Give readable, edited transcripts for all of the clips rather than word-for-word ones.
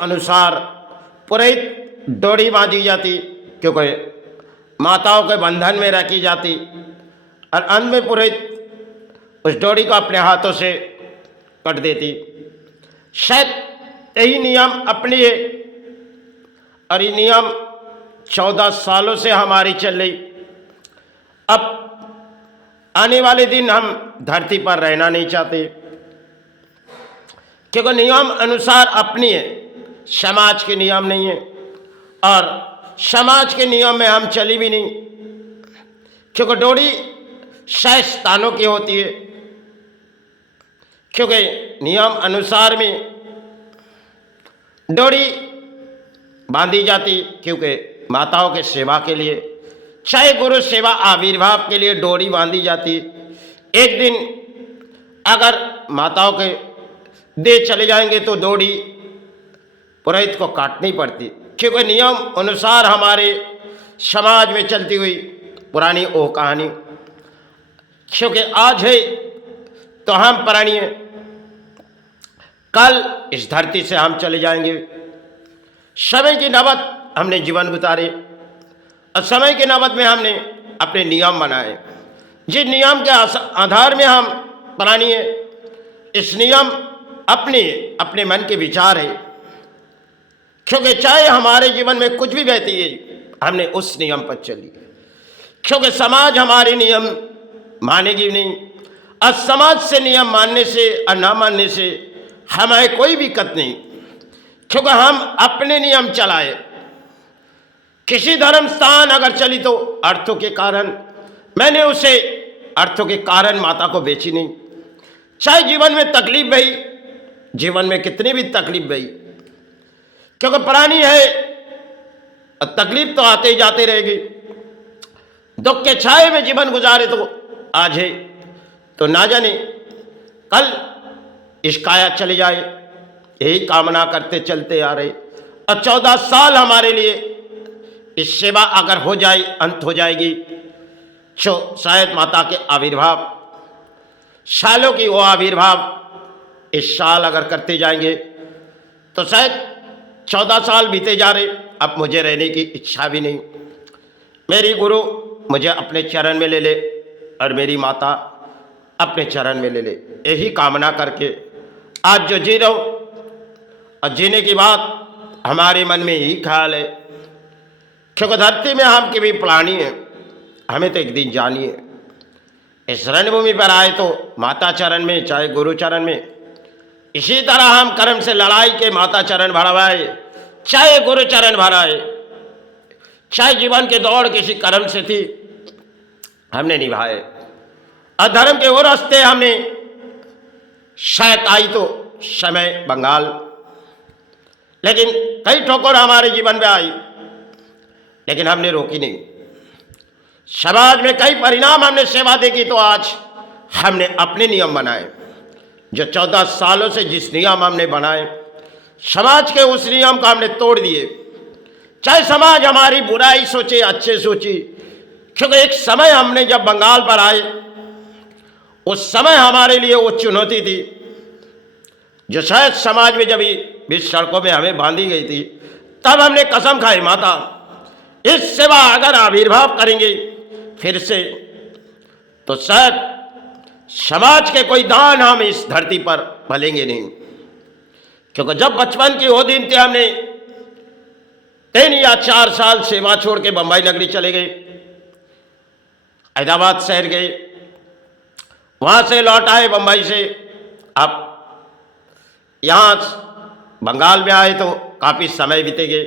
अनुसार पुरोहित डोरी बांधी जाती, क्योंकि माताओं के बंधन में रखी जाती, और अंत में पुरोहित उस डोरी को अपने हाथों से कट देती। शायद यही नियम अपनी है, और ये नियम 14 सालों से हमारी चल रही। अब आने वाले दिन हम धरती पर रहना नहीं चाहते, क्योंकि नियम अनुसार अपनी है, समाज के नियम नहीं है, और समाज के नियम में हम चली भी नहीं, क्योंकि डोरी शैतानों की होती है। क्योंकि नियम अनुसार में डोरी बांधी जाती, क्योंकि माताओं के सेवा के लिए, चाहे गुरु सेवा आविर्भाव के लिए डोरी बांधी जाती। एक दिन अगर माताओं के दे चले जाएंगे तो डोरी पुरोहित को काटनी पड़ती, क्योंकि नियम अनुसार हमारे समाज में चलती हुई पुरानी वो कहानी। क्योंकि आज है तो हम पुरानी हैं, कल इस धरती से हम चले जाएंगे। समय की नौबत हमने जीवन गुजारे, और समय के नौबत में हमने अपने नियम बनाए, जिस नियम के आधार में हम पुरानी है। इस नियम अपने मन के विचार है, क्योंकि चाहे हमारे जीवन में कुछ भी बहती है, हमने उस नियम पर चली, क्योंकि समाज हमारे नियम मानेगी नहीं। और समाज से नियम मानने से और ना मानने से हमें कोई दिक्कत नहीं, क्योंकि हम अपने नियम चलाए। किसी धर्म स्थान अगर चली तो अर्थों के कारण, मैंने उसे अर्थों के कारण माता को बेची नहीं। चाहे जीवन में तकलीफ भई, जीवन में कितनी भी तकलीफ भई, क्योंकि प्राणी है और तकलीफ तो आते ही जाते रहेगी। दुख के छाए में जीवन गुजारे तो आज है तो ना जाने कल इस काया चले जाए, यही कामना करते चलते आ रहे। और 14 साल हमारे लिए इस सेवा अगर हो जाए, अंत हो जाएगी, तो शायद माता के आविर्भाव सालों की वो आविर्भाव इस साल अगर करते जाएंगे तो शायद 14 साल बीते जा रहे। अब मुझे रहने की इच्छा भी नहीं। मेरी गुरु मुझे अपने चरण में ले ले और मेरी माता अपने चरण में ले ले, यही कामना करके आज जो जी रहो, और जीने की बात हमारे मन में यही ख्याल है, क्योंकि धरती में हम की भी प्राणी है, हमें तो एक दिन जानी है। इस रणभूमि पर आए तो माता चरण में, चाहे गुरु चरण में, इसी तरह हम कर्म से लड़ाई के माता चरण भरवाए, चाहे गुरु चरण भराए, चाहे जीवन के दौड़ किसी कर्म से थी हमने निभाए, और धर्म के वो रास्ते हमने शायद आई तो समय बंगाल, लेकिन कई ठोकर हमारे जीवन में आई, लेकिन हमने रोकी नहीं। समाज में कई परिणाम हमने सेवा देखी, तो आज हमने अपने नियम बनाए। जो 14 सालों से जिस नियम हमने बनाए, समाज के उस नियम को हमने तोड़ दिए। चाहे समाज हमारी बुराई सोचे, अच्छे सोची, क्योंकि एक समय हमने जब बंगाल पर आए, उस समय हमारे लिए वो चुनौती थी, जो शायद समाज में जब बीच सड़कों में हमें बांधी गई थी, तब हमने कसम खाई, माता इस सेवा अगर आविर्भाव करेंगे फिर से, तो शायद समाज के कोई दान हम इस धरती पर भलेंगे नहीं। क्योंकि जब बचपन के वो दिन थे, हमने 3 या 4 साल सेवा छोड़ के बंबई नगरी चले गए, हैदराबाद शहर गए, वहां से लौट आए बंबई से। अब यहाँ बंगाल में आए तो काफी समय बीते गए।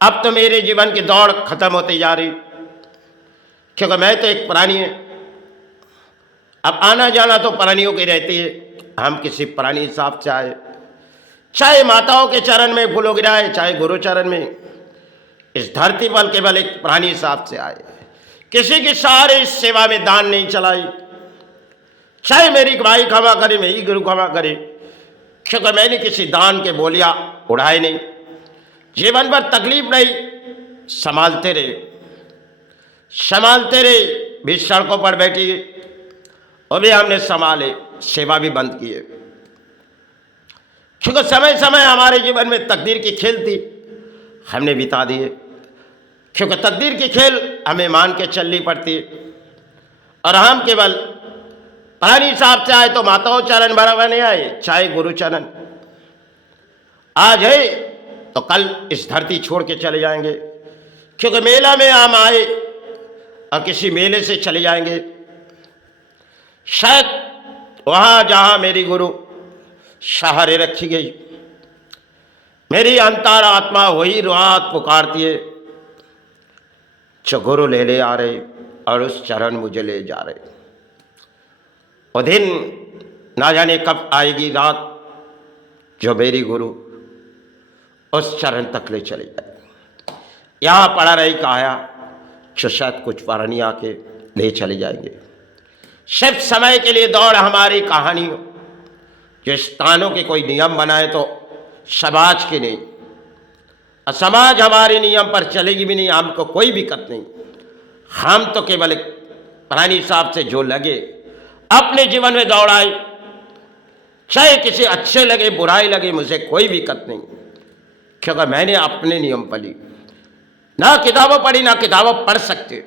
अब तो मेरे जीवन की दौड़ खत्म होती जा रही, क्योंकि मैं तो एक प्राणी है। अब आना जाना तो प्राणियों की रहती है, हम किसी प्राणी हिसाब से आए, चाहे माताओं के चरण में फूलों गिराए, चाहे गुरु चरण में, इस धरती पर केवल एक प्राणी हिसाब से आए। किसी की सारे इस सेवा में दान नहीं चलाई, चाहे मेरी भाई क्षमा करे, मेरी गुरु क्षमा करे, क्योंकि मैंने किसी दान के बोलिया उड़ाए नहीं। जीवन भर तकलीफ नहीं, संभालते रहे। बीच सड़कों पर बैठी, वो भी हमने संभाले, सेवा भी बंद किए। क्योंकि समय समय हमारे जीवन में तकदीर की खेल थी, हमने बिता दिए। क्योंकि तकदीर की खेल हमें मान के चलनी पड़ती है, और हम केवल पानी साहब से आए तो माताओं चरण बराबर नहीं आए, चाहे गुरु चरण। आज है तो कल इस धरती छोड़ के चले जाएंगे। क्योंकि मेला में हम आए और किसी मेले से चले जाएंगे। शायद वहां जहां मेरी गुरु सहारे रखी गई, मेरी अंतर आत्मा वही रुआत पुकारती है जो गुरु ले आ रहे और उस चरण मुझे ले जा रहे। वो दिन ना जाने कब आएगी रात जो मेरी गुरु उस चरण तक ले चले जाए। यहाँ पड़ा रही काया जो शायद कुछ वारणी आके ले चले जाएंगे। सिर्फ समय के लिए दौड़ हमारी कहानी हो, जो स्थानों के कोई नियम बनाए तो समाज के नहीं, और समाज हमारे नियम पर चलेगी भी नहीं, हमको कोई दिक्कत नहीं। हम तो केवल एक प्राणी साहब से जो लगे अपने जीवन में दौड़ाए, चाहे किसी अच्छे लगे बुराई लगे, मुझे कोई दिक्कत नहीं। क्योंकि मैंने अपने नियम पढ़ी, ना किताबें पढ़ी ना किताबें पढ़ सकते,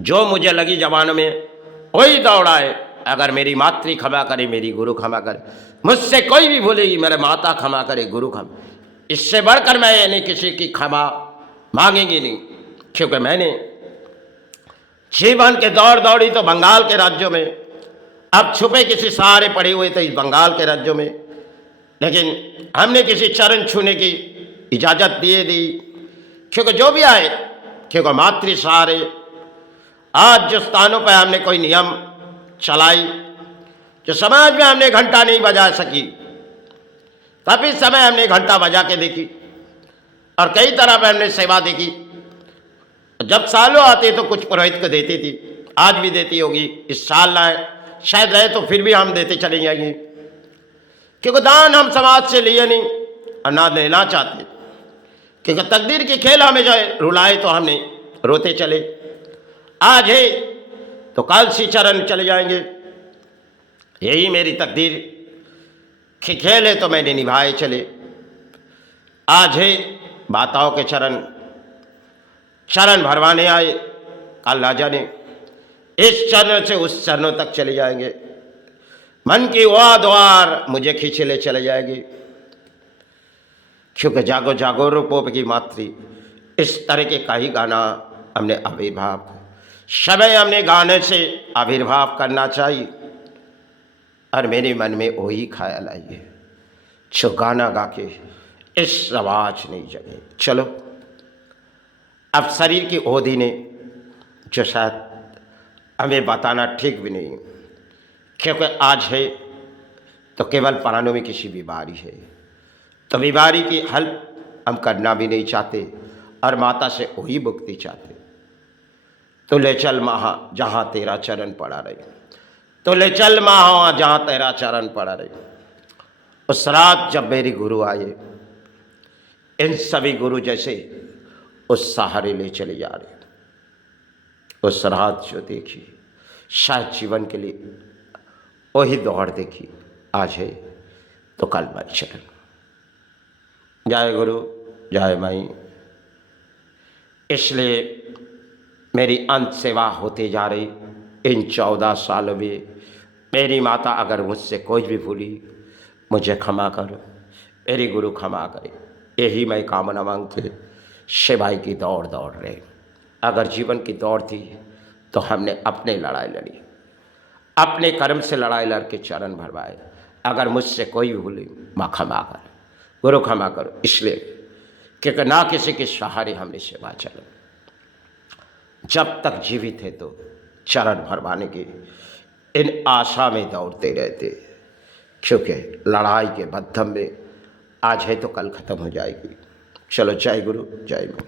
जो मुझे लगी जवानों में वही दौड़ाए। अगर मेरी मातृ क्षमा करे, मेरी गुरु क्षमा करे, मुझसे कोई भी भूलेगी, मेरे माता क्षमा करे, गुरु क्षमा, इससे बढ़कर मैं यानी किसी की क्षमा मांगेंगी नहीं। क्योंकि मैंने जीवन के दौड़ दौड़ी तो बंगाल के राज्यों में, अब छुपे किसी सहारे पड़े हुए थे इस बंगाल के राज्यों में, लेकिन हमने किसी चरण छूने की इजाज़त दिए दी। क्योंकि जो भी आए, क्योंकि मातृ सहारे आज जो स्थानों पर हमने कोई नियम चलाई, जो समाज में हमने घंटा नहीं बजा सकी, तभी समय हमने घंटा बजा के देखी और कई तरह पर हमने सेवा देखी। जब सालों आते तो कुछ पुरोहित को देती थी, आज भी देती होगी, इस साल लाए शायद रहे तो फिर भी हम देते चले जाएंगे। क्योंकि दान हम समाज से लिए नहीं और ना लेना चाहते। क्योंकि तकदीर की खेल हमें जो है रुलाए तो हमने रोते चले। आज है तो कल सी चरण चले जाएंगे, यही मेरी तकदीर की खेल है तो मैंने निभाए चले। आज है माताओं के चरण चरण भरवाने आए, कल ना जाने इस चरण से उस चरणों तक चले जाएंगे। मन की वह द्वार मुझे खींचे ले चले जाएगी। क्योंकि जागो जागो रूपों की मातृ, इस तरह के का ही गाना हमने आविर्भाव, समय हमने गाने से आविर्भाव करना चाहिए। और मेरे मन में वही ख्याल आइए जो गाना गा के इस आवाज नहीं जगे। चलो अब शरीर की ओधी ने जो शायद हमें बताना ठीक भी नहीं, क्योंकि आज है तो केवल प्राणों में किसी बीमारी है, तो बीमारी की हल हम करना भी नहीं चाहते और माता से वही मुक्ति चाहते। तो ले चल महा जहाँ तेरा चरण पड़ा रहे, तो ले चल महा जहाँ तेरा चरण पड़ा रहे। उस रात जब मेरे गुरु आए, इन सभी गुरु जैसे उस सहारे ले चले जा रहे। उस रात जो देखी शायद जीवन के लिए वही दौड़ देखी, आज है तो कल माई चरण। जय गुरु जय माई। इसलिए मेरी अंत सेवा होती जा रही इन 14 सालों में। मेरी माता अगर मुझसे कोई भी भूली मुझे क्षमा कर, मेरी गुरु क्षमा करे, यही मैं कामना मांगते। सेवाई की दौड़ दौड़ रहे। अगर जीवन की दौड़ थी तो हमने अपने लड़ाई लड़ी, अपने कर्म से लड़ाई लड़ के चरण भरवाए। अगर मुझसे कोई भी भूली माँ क्षमा कर, गुरु क्षमा करो। इसलिए क्योंकि ना किसी के सहारे हमने सेवा चला, जब तक जीवित है तो चरण भरवाने की इन आशा में दौड़ते रहते। क्योंकि लड़ाई के मध्यम में आज है तो कल खत्म हो जाएगी। चलो जय गुरु जय मां।